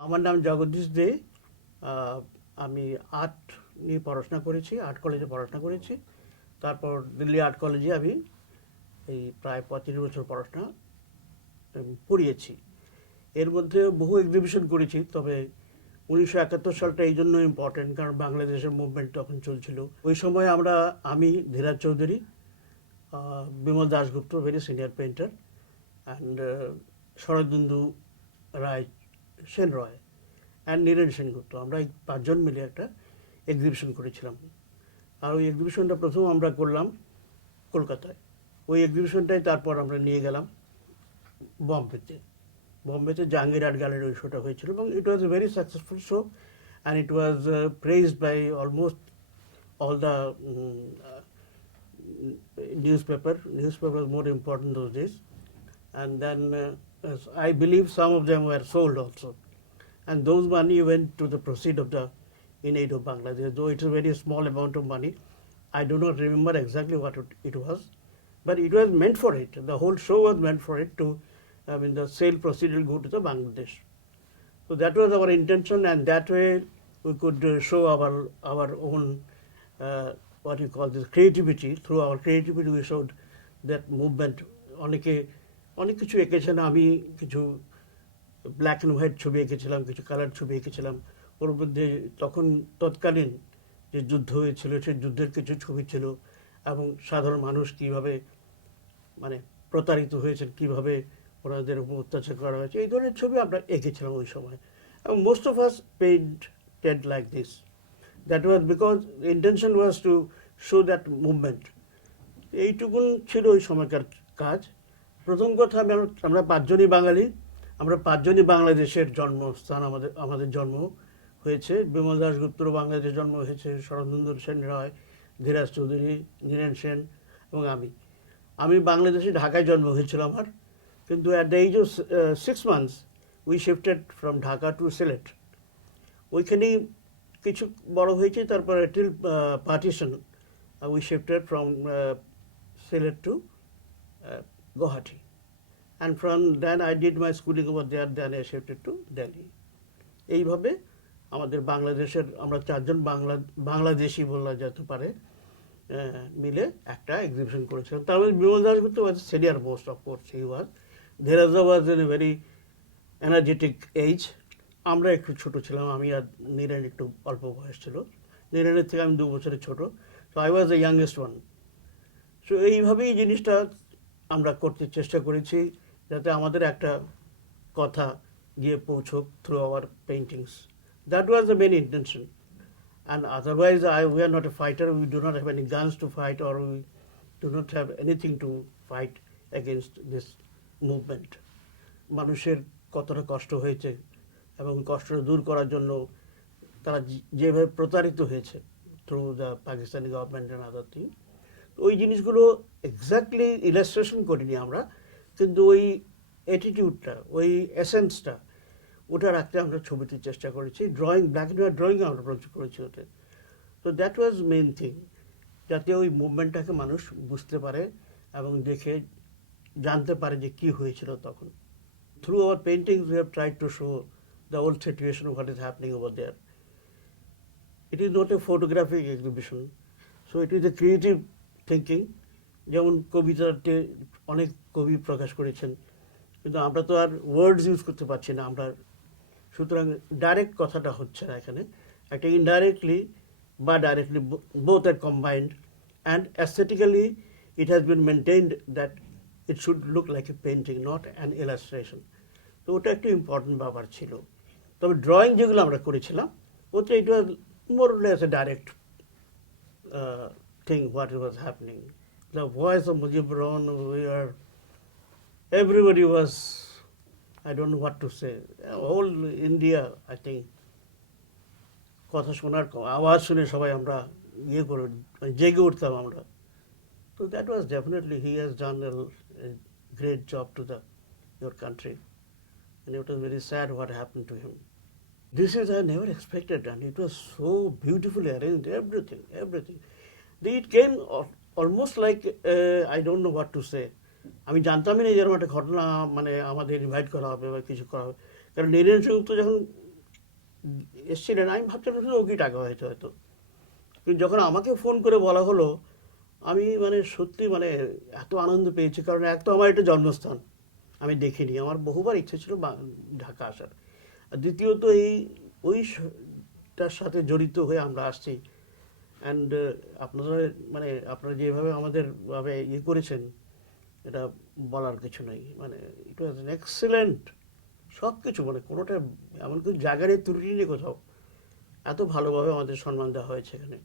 আমার নাম জগদীশ দে। আহ, আমি আর্ট নিয়ে পড়াশোনা করেছি, আর্ট কলেজে পড়াশোনা করেছি। তারপর দিল্লি আর্ট কলেজে আমি এই প্রায় 35 বছর পড়াশোনা পড়িয়েছি। এর মধ্যে বহু এক্সিবিশন করেছি, তবে 1971 সালটা এই জন্য ইম্পর্টেন্ট কারণ বাংলাদেশের মুভমেন্ট তখন চলছিল। ওই সময় আমি Dhiraj Chowdhury, Bimal Dasgupta, very senior painter, and Sharadindu Roy, Sen Roy, and Niren Sengupta, আমরা এই 5 জন মিলে একটা এক্সিবিশন করেছিলাম। আর ওই এক্সিবিশনটা প্রথম আমরা করলাম কলকাতায়। ওই এক্সিবিশনটাই তারপর আমরা নিয়ে গেলাম বম্বেতে। বম্বেতে জাহাঙ্গীর আর্ট গ্যালারি ওই শোটা হয়েছিল এবং it was a very successful show, and it was praised by almost all the newspaper was more important those days. And then I believe some of them were sold also, and those money went to the proceed of the in aid of Bangladesh, though it's a very small amount of money. I do not remember exactly what it was, but it was meant for it. The whole show was meant for it to, I mean, the sale proceed will go to the Bangladesh. So that was our intention, and that way we could show our own what you call this creativity. Through our creativity, we showed that movement. অনেক কিছু এঁকেছেন, আমি কিছু black and white ছবি এঁকেছিলাম, কিছু কালার ছবি এঁকেছিলাম। ওর মধ্যে তৎকালীন যে যুদ্ধ হয়েছিল সেই যুদ্ধের কিছু ছবি ছিল, এবং সাধারণ মানুষ কীভাবে মানে প্রতারিত হয়েছেন, কীভাবে ওনাদের উপর অত্যাচার করা হয়েছে, এই ধরনের ছবি আমরা এঁকেছিলাম ওই সময়। এবং most of us painted like this. That was because intention was to show that movement. এইটুকুন ছিল ওই সময়কার কাজ। প্রথম কথা, আমরা 5 জনই বাঙালি, আমরা 5 জনই বাংলাদেশের জন্মস্থান, আমাদের জন্ম হয়েছে। বিমল দাশগুপ্তর বাংলাদেশে জন্ম হয়েছে, শরদিন্দু সেন রয়, ধীরাজ চৌধুরী, নীরেন সেন এবং আমি বাংলাদেশে ঢাকায় জন্ম হয়েছিল আমার। কিন্তু at the age of 6 months we shifted from Dhaka to Sylhet. ওইখানেই কিছু বড় হয়েছে, তারপরে till partition we shifted from Sylhet to Guwahati. And from then I did my schooling over there, then I shifted to Delhi. এইভাবে আমাদের বাংলাদেশের আমরা 4 জন বাংলাদেশি বলা যেতে পারে মিলে একটা এক্সিবিশন করেছিলাম। তার মধ্যে Bimal Dasgupta was senior most, of course he was. Dhiraja was in a very energetic age. আমরা একটু ছোট ছিলাম, আমি আর নীরেন একটু অল্প বয়স ছিল, নীরেনের থেকে আমি 2 বছরের ছোট। So I was the youngest one. So এইভাবেই জিনিসটা আমরা করতে চেষ্টা করেছি, যাতে আমাদের একটা কথা গিয়ে পৌঁছক through our paintings. That was the main intention. And otherwise we are not a fighter, we do not have any guns to fight, or we do not have anything to fight against this movement. মানুষের কতটা কষ্ট হয়েছে এবং কষ্টটা দূর করার জন্য তারা যেভাবে প্রতারিত হয়েছে through the Pakistani government and other thing, ওই জিনিসগুলো এক্স্যাক্টলি ইলাস্ট্রেশন করিনি আমরা, কিন্তু ওই অ্যাটিটিউডটা, ওই এসেন্সটা, ওটা রাখতে আমরা ছবিটির চেষ্টা করেছি। ব্ল্যাক অ্যান্ড হোয়াইট ড্রয়িং আমরা প্রচুর করেছি ওতে। তো দ্যাট ওয়াজ মেইন থিং, যাতে ওই মুভমেন্টটাকে মানুষ বুঝতে পারে এবং দেখে জানতে পারে যে কী হয়েছিল তখন। Through our paintings we have tried to show the old situation, what is happening over there. It is not a photographic exhibition, so it is a creative thinking. যেমন কবিতাতে অনেক কবি প্রকাশ করেছেন, কিন্তু আমরা তো আর ওয়ার্ডস ইউজ করতে পারছি না আমরা, সুতরাং ডাইরেক্ট কথাটা হচ্ছে না এখানে। একটা ইনডাইরেক্টলি বা ডাইরেক্টলি বোথ আর combined, and aesthetically it has been maintained that it should look like a painting, not an illustration. তো ওটা একটু ইম্পর্টেন্ট ব্যাপার ছিল। তবে ড্রয়িং যেগুলো আমরা করেছিলাম ওতে it was more less a direct thing what was happening. The voice of Mujibur Rahman, everybody was, I don't know what to say, whole India, I think, কথা শোনার আওয়াজ শুনে সবাই আমরা করে জেগে উঠতাম আমরা। So that was definitely, he has done a great job to your country, and it was very sad what happened to him. This is I never expected, and it was so beautifully arranged, everything. It came almost like, I don't know what to say. আমি জানতামই না যেরকম একটা ঘটনা মানে আমাদের ইনভাইট করা হবে বা কিছু করা হবে। কারণ নীরেন সেনগুপ্ত যখন এসেছিলেন, আমি ভাবছিলাম শুধু ওকে টাকা হয়েছে হয়তো, কিন্তু যখন আমাকে ফোন করে বলা হলো, আমি মানে সত্যি মানে এত আনন্দ পেয়েছি। কারণ এক তো আমার এটা জন্মস্থান, আমি দেখিনি, আমার বহুবার ইচ্ছে ছিল ঢাকা আসার। আর দ্বিতীয়ত ওইটার সাথে জড়িত হয়ে আমরা আসছি। অ্যান্ড আপনারা মানে আপনারা যেভাবে আমাদের ভাবে করেছেন, এটা বলার কিছু নেই। মানে ইট ওয়াজ অ্যান এক্সেলেন্ট, সব কিছু মানে কোনোটা এমন কিছু জায়গার ত্রুটি নেই কোথাও। এত ভালোভাবে আমাদের সম্মান দেওয়া হয়েছে এখানে।